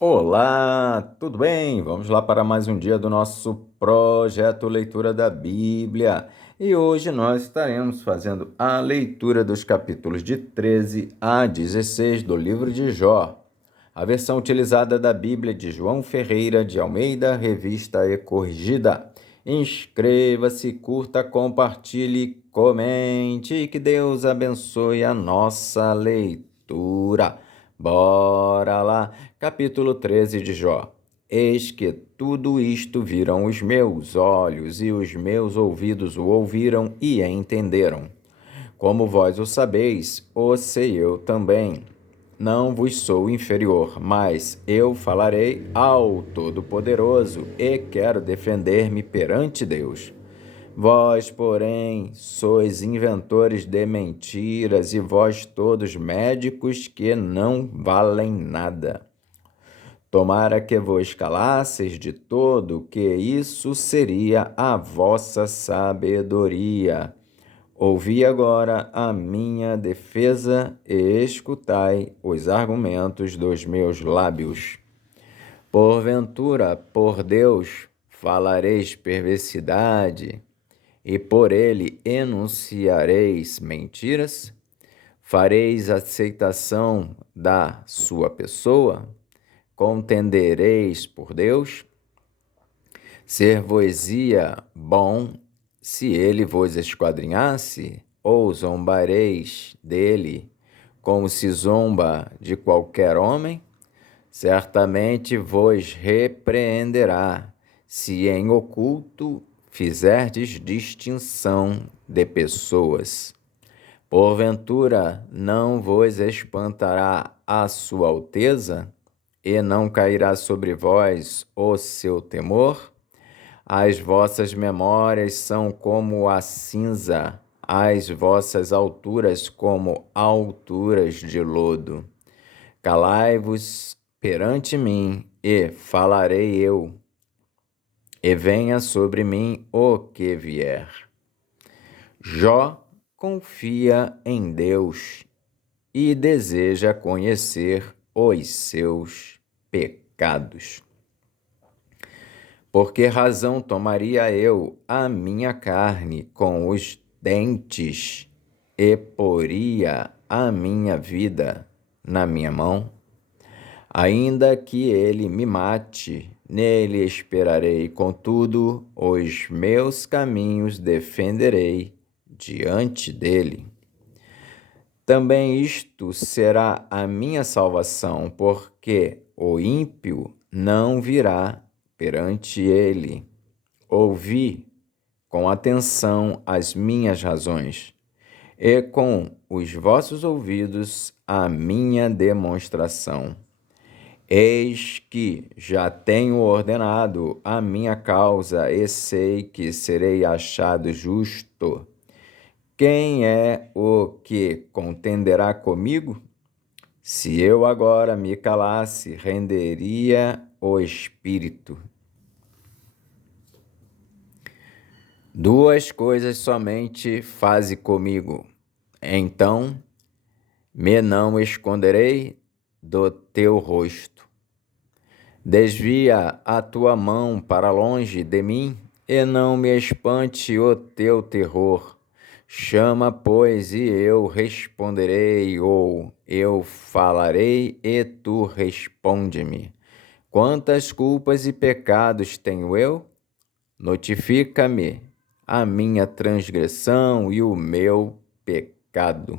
Olá, tudo bem? Vamos lá para mais um dia do nosso projeto Leitura da Bíblia. E hoje nós estaremos fazendo a leitura dos capítulos de 13 a 16 do livro de Jó. A versão utilizada da Bíblia de João Ferreira de Almeida, revista e corrigida. Inscreva-se, curta, compartilhe, comente e que Deus abençoe a nossa leitura. Bora lá! Capítulo 13 de Jó. Eis que tudo isto viram os meus olhos, e os meus ouvidos o ouviram e entenderam. Como vós o sabeis, o sei eu também. Não vos sou inferior, mas eu falarei ao Todo-Poderoso e quero defender-me perante Deus. Vós, porém, sois inventores de mentiras, e vós todos médicos que não valem nada. Tomara que vos calasseis de todo, que isso seria a vossa sabedoria. Ouvi agora a minha defesa e escutai os argumentos dos meus lábios. Porventura, por Deus, falareis perversidade, e por ele enunciareis mentiras? Fareis aceitação da sua pessoa? Contendereis por Deus? Ser-vos-ia bom se ele vos esquadrinhasse? Ou zombareis dele como se zomba de qualquer homem? Certamente vos repreenderá, se em oculto fizerdes distinção de pessoas. Porventura não vos espantará a sua alteza, e não cairá sobre vós o seu temor? As vossas memórias são como a cinza, as vossas alturas como alturas de lodo. Calai-vos perante mim, e falarei eu, e venha sobre mim o que vier. Jó confia em Deus e deseja conhecer os seus pecados. Por que razão tomaria eu a minha carne com os dentes e poria a minha vida na minha mão? Ainda que ele me mate, nele esperarei, contudo, os meus caminhos defenderei diante dele. Também isto será a minha salvação, porque o ímpio não virá perante ele. Ouvi com atenção as minhas razões, e com os vossos ouvidos a minha demonstração. Eis que já tenho ordenado a minha causa, e sei que serei achado justo. Quem é o que contenderá comigo? Se eu agora me calasse, renderia o espírito. Duas coisas somente faze comigo, então me não esconderei do teu rosto. Desvia a tua mão para longe de mim, e não me espante o teu terror. Chama, pois, e eu responderei, ou eu falarei, e tu responde-me. Quantas culpas e pecados tenho eu? Notifica-me a minha transgressão e o meu pecado.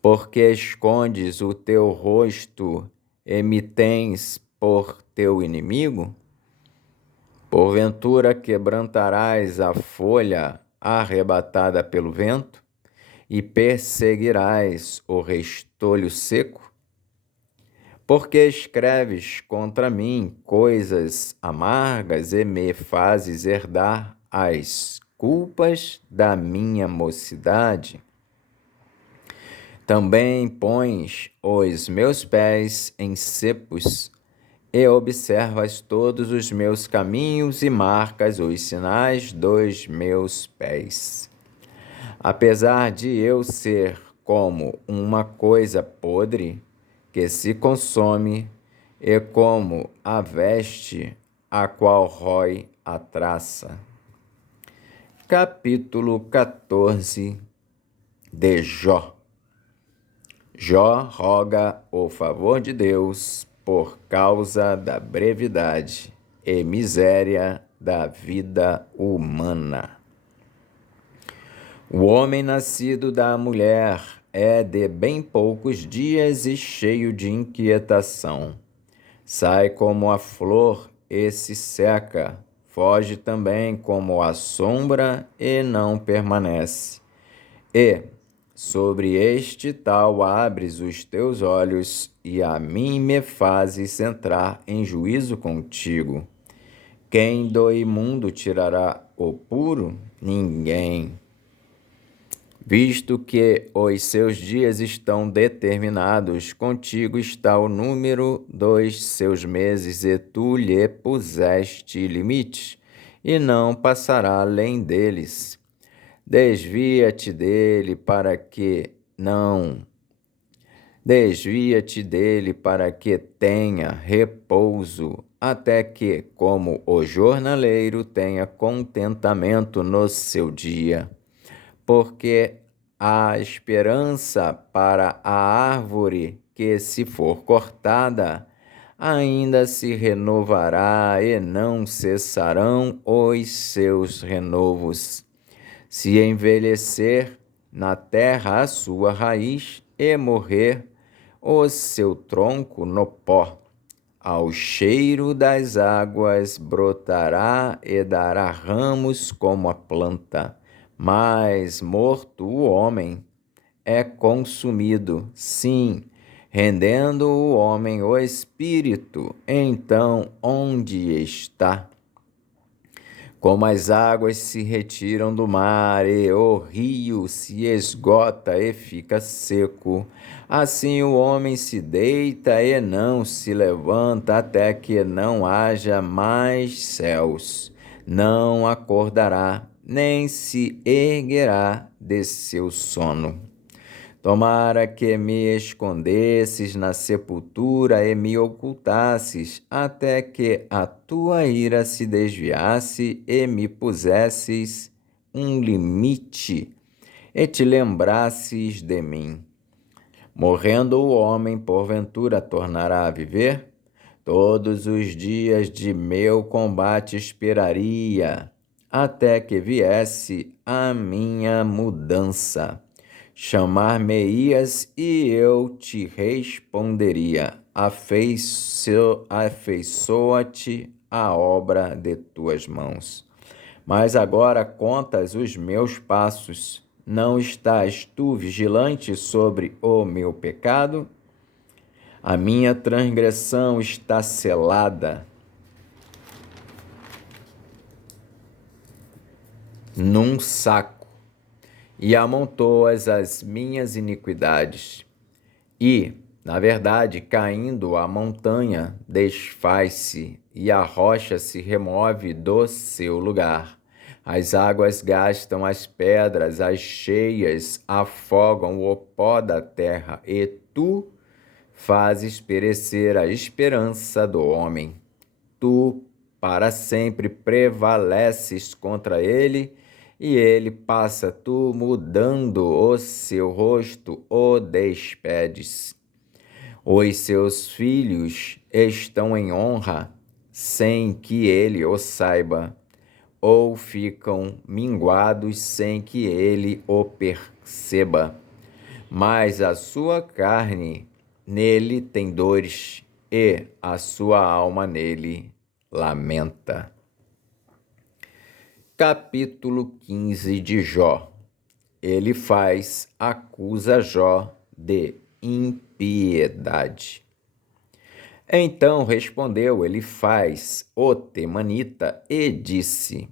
Porque escondes o teu rosto e me tens por teu inimigo? Porventura quebrantarás a folha arrebatada pelo vento e perseguirás o restolho seco? Porque escreves contra mim coisas amargas e me fazes herdar as culpas da minha mocidade? Também pões os meus pés em cepos e observas todos os meus caminhos e marcas os sinais dos meus pés. Apesar de eu ser como uma coisa podre que se consome, e como a veste a qual rói a traça. Capítulo 14 de Jó. Jó roga o favor de Deus por causa da brevidade e miséria da vida humana. O homem nascido da mulher é de bem poucos dias e cheio de inquietação. Sai como a flor e se seca, foge também como a sombra e não permanece. E sobre este tal abres os teus olhos, e a mim me fazes entrar em juízo contigo. Quem do imundo tirará o puro? Ninguém. Visto que os seus dias estão determinados, contigo está o número dos seus meses, e tu lhe puseste limites, e não passará além deles. Desvia-te dele para que tenha repouso, até que, como o jornaleiro, tenha contentamento no seu dia. Porque a esperança para a árvore que, se for cortada, ainda se renovará e não cessarão os seus renovos. Se envelhecer na terra a sua raiz e morrer o seu tronco no pó, ao cheiro das águas brotará e dará ramos como a planta. Mas morto o homem é consumido, sim, rendendo o homem o espírito. Então, onde está? Como as águas se retiram do mar e o rio se esgota e fica seco, assim o homem se deita e não se levanta até que não haja mais céus. Não acordará, nem se erguerá de seu sono. Tomara que me escondesses na sepultura e me ocultasses, até que a tua ira se desviasse e me pusesses um limite, e te lembrasses de mim. Morrendo o homem, porventura tornará a viver? Todos os dias de meu combate esperaria, até que viesse a minha mudança. Chamar-me-ias e eu te responderia. Afeiçoa-te a obra de tuas mãos. Mas agora contas os meus passos. Não estás tu vigilante sobre o meu pecado? A minha transgressão está selada num saco, e amontoas as minhas iniquidades. E, na verdade, caindo a montanha, desfaz-se, e a rocha se remove do seu lugar. As águas gastam as pedras, as cheias afogam o pó da terra, e tu fazes perecer a esperança do homem. Tu para sempre prevaleces contra ele, e ele passa, tu mudando o seu rosto, o despedes. Os seus filhos estão em honra, sem que ele o saiba, ou ficam minguados sem que ele o perceba. Mas a sua carne nele tem dores, e a sua alma nele lamenta. Capítulo 15 de Jó. Acusa Jó de impiedade. Então respondeu Elifaz, o temanita, e disse: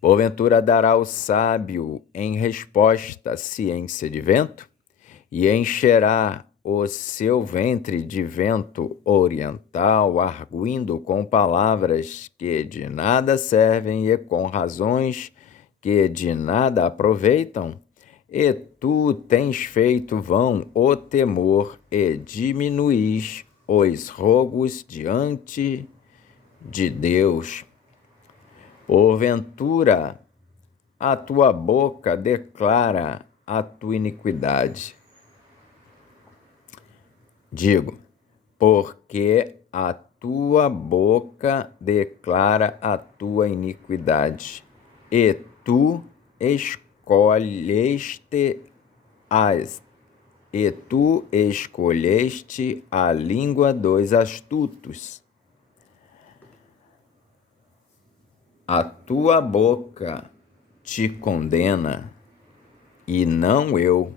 porventura dará o sábio em resposta ciência de vento? E encherá o seu ventre de vento oriental, arguindo com palavras que de nada servem e com razões que de nada aproveitam? E tu tens feito vão o temor e diminuís os rogos diante de Deus. Porventura, a tua boca declara a tua iniquidade. Digo, porque a tua boca declara a tua iniquidade, e tu escolheste a língua dos astutos. A tua boca te condena, e não eu,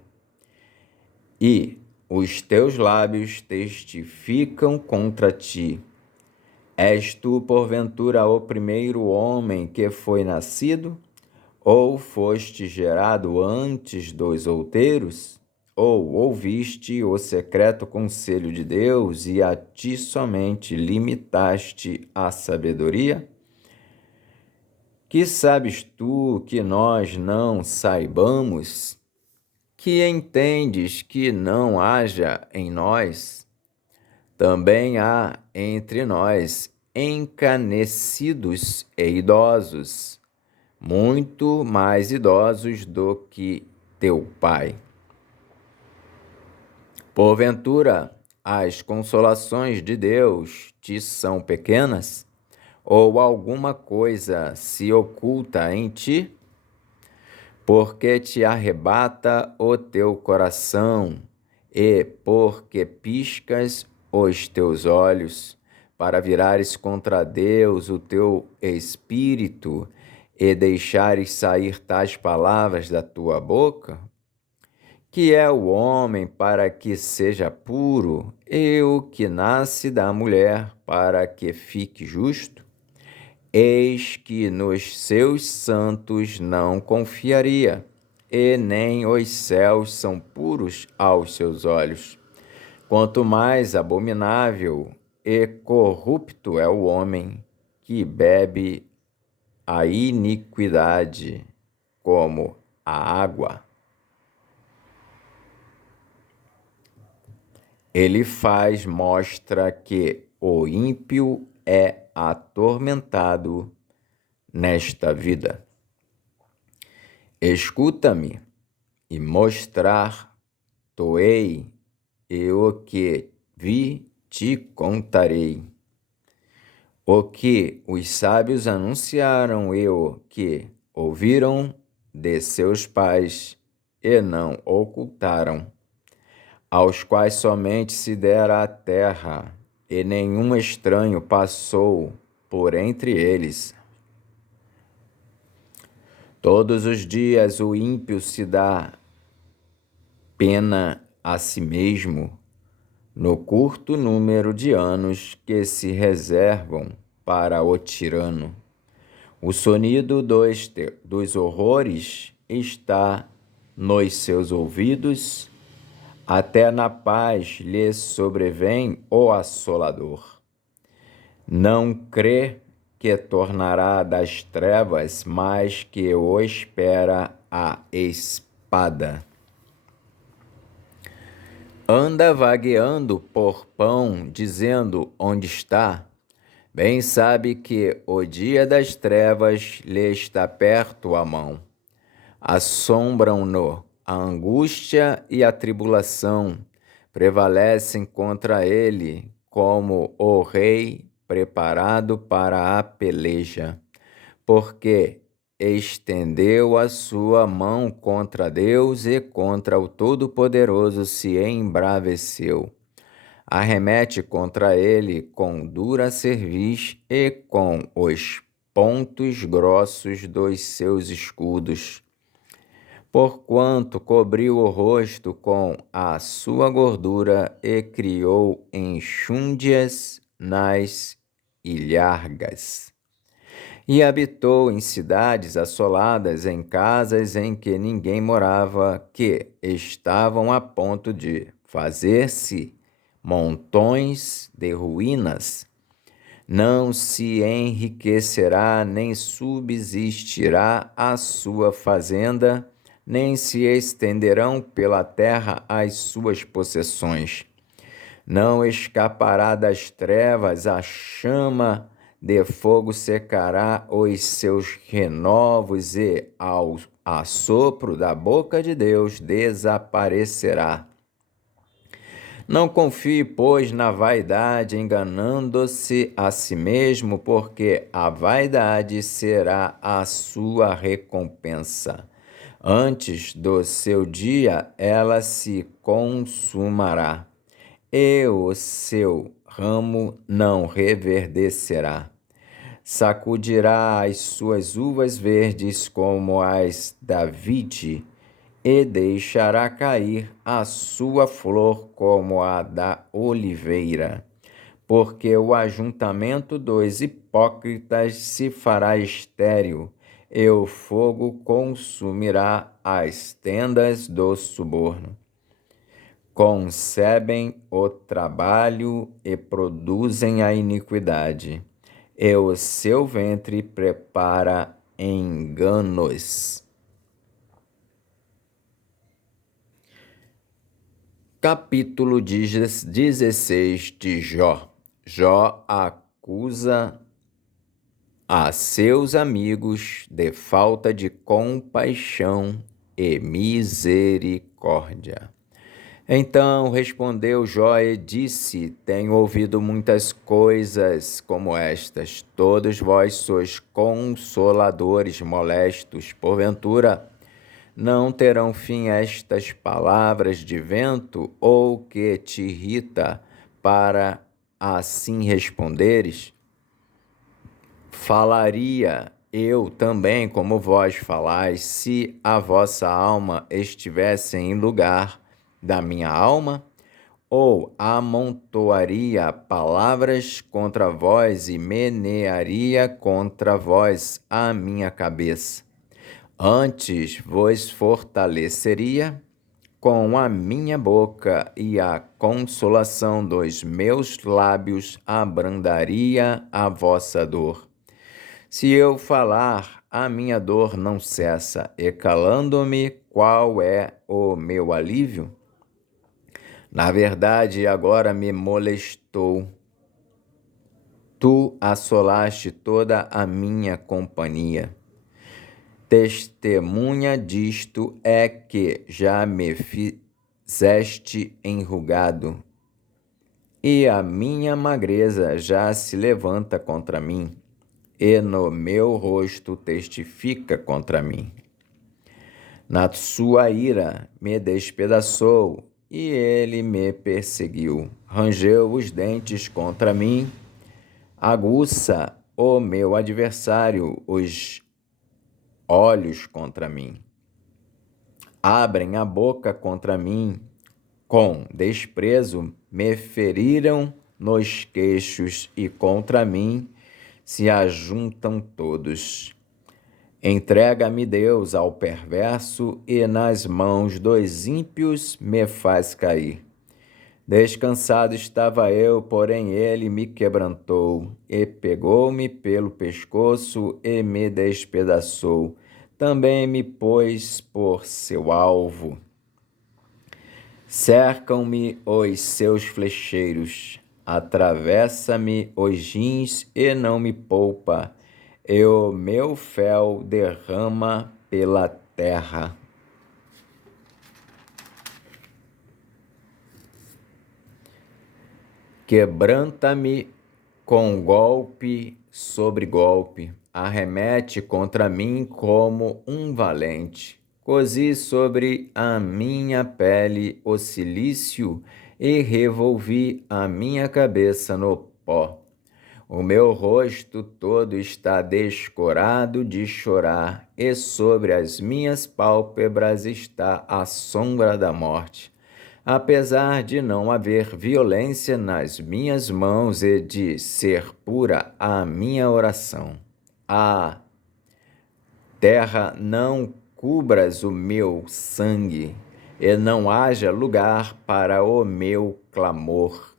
e os teus lábios testificam contra ti. És tu, porventura, o primeiro homem que foi nascido? Ou foste gerado antes dos outeiros? Ou ouviste o secreto conselho de Deus e a ti somente limitaste a sabedoria? Que sabes tu que nós não saibamos? Que entendes que não haja em nós? Também há entre nós encanecidos e idosos, muito mais idosos do que teu pai. Porventura, as consolações de Deus te são pequenas? Ou alguma coisa se oculta em ti? Porque te arrebata o teu coração, e porque piscas os teus olhos, para virares contra Deus o teu espírito, e deixares sair tais palavras da tua boca? Que é o homem para que seja puro, e o que nasce da mulher para que fique justo? Eis que nos seus santos não confiaria, e nem os céus são puros aos seus olhos. Quanto mais abominável e corrupto é o homem que bebe a iniquidade como a água. Ele faz mostra que o ímpio é atormentado nesta vida. Escuta-me e mostrar-te-ei, e o que vi te contarei. O que os sábios anunciaram e o que ouviram de seus pais e não ocultaram, aos quais somente se dera a terra, e nenhum estranho passou por entre eles. Todos os dias o ímpio se dá pena a si mesmo, no curto número de anos que se reservam para o tirano. O sonido dos horrores está nos seus ouvidos, até na paz lhe sobrevém o assolador. Não crê que tornará das trevas, mas que o espera a espada. Anda vagueando por pão, dizendo onde está. Bem sabe que o dia das trevas lhe está perto à mão. Assombram-no a angústia e a tribulação, prevalecem contra ele como o rei preparado para a peleja, porque estendeu a sua mão contra Deus e contra o Todo-Poderoso se embraveceu. Arremete contra ele com dura cerviz e com os pontos grossos dos seus escudos. Porquanto cobriu o rosto com a sua gordura e criou enxúndias nas ilhargas. E habitou em cidades assoladas, em casas em que ninguém morava, que estavam a ponto de fazer-se montões de ruínas. Não se enriquecerá, nem subsistirá a sua fazenda, nem se estenderão pela terra as suas possessões. Não escapará das trevas, a chama de fogo secará os seus renovos e ao assopro da boca de Deus desaparecerá. Não confie, pois, na vaidade, enganando-se a si mesmo, porque a vaidade será a sua recompensa. Antes do seu dia, ela se consumará, e o seu ramo não reverdecerá. Sacudirá as suas uvas verdes como as da vide, e deixará cair a sua flor como a da oliveira, porque o ajuntamento dos hipócritas se fará estéril, e o fogo consumirá as tendas do suborno. Concebem o trabalho e produzem a iniquidade, e o seu ventre prepara enganos. Capítulo 16 de Jó. Jó acusa a seus amigos de falta de compaixão e misericórdia. Então respondeu Jó e disse: Tenho ouvido muitas coisas como estas. Todos vós sois consoladores molestos. Porventura, não terão fim estas palavras de vento, ou que te irrita, para assim responderes? Falaria eu também como vós falais, se a vossa alma estivesse em lugar da minha alma? Ou amontoaria palavras contra vós e menearia contra vós a minha cabeça? Antes vos fortaleceria com a minha boca, e a consolação dos meus lábios abrandaria a vossa dor. Se eu falar, a minha dor não cessa, e calando-me, qual é o meu alívio? Na verdade, agora me molestou. Tu assolaste toda a minha companhia. Testemunha disto é que já me fizeste enrugado, e a minha magreza já se levanta contra mim, e no meu rosto testifica contra mim. Na sua ira me despedaçou, e ele me perseguiu. Rangeu os dentes contra mim, aguça o meu adversário os olhos contra mim. Abrem a boca contra mim, com desprezo me feriram nos queixos, e contra mim se ajuntam todos. Entrega-me, Deus, ao perverso, e nas mãos dos ímpios me faz cair. Descansado estava eu, porém ele me quebrantou, e pegou-me pelo pescoço e me despedaçou. Também me pôs por seu alvo. Cercam-me os seus flecheiros, atravessa-me os rins e não me poupa, e o meu fel derrama pela terra. Quebranta-me com golpe sobre golpe, arremete contra mim como um valente. Cozi sobre a minha pele o cilício e revolvi a minha cabeça no pó. O meu rosto todo está descorado de chorar, e sobre as minhas pálpebras está a sombra da morte. Apesar de não haver violência nas minhas mãos e de ser pura a minha oração. Ah, terra, não cubras o meu sangue, e não haja lugar para o meu clamor.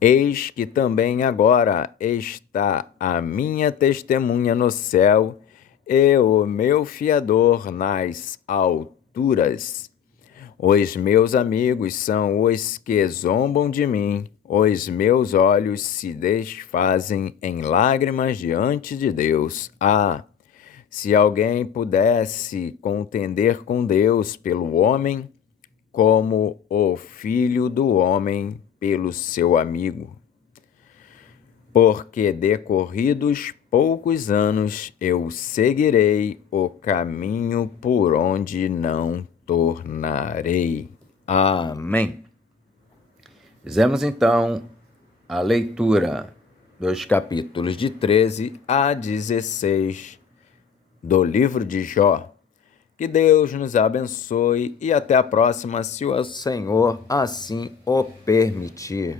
Eis que também agora está a minha testemunha no céu, e o meu fiador nas alturas. Os meus amigos são os que zombam de mim, os meus olhos se desfazem em lágrimas diante de Deus. Ah, se alguém pudesse contender com Deus pelo homem, como o filho do homem pelo seu amigo. Porque decorridos poucos anos eu seguirei o caminho por onde não tornarei. Amém. Fizemos então a leitura dos capítulos de 13 a 16 do livro de Jó. Que Deus nos abençoe e até a próxima, se o Senhor assim o permitir.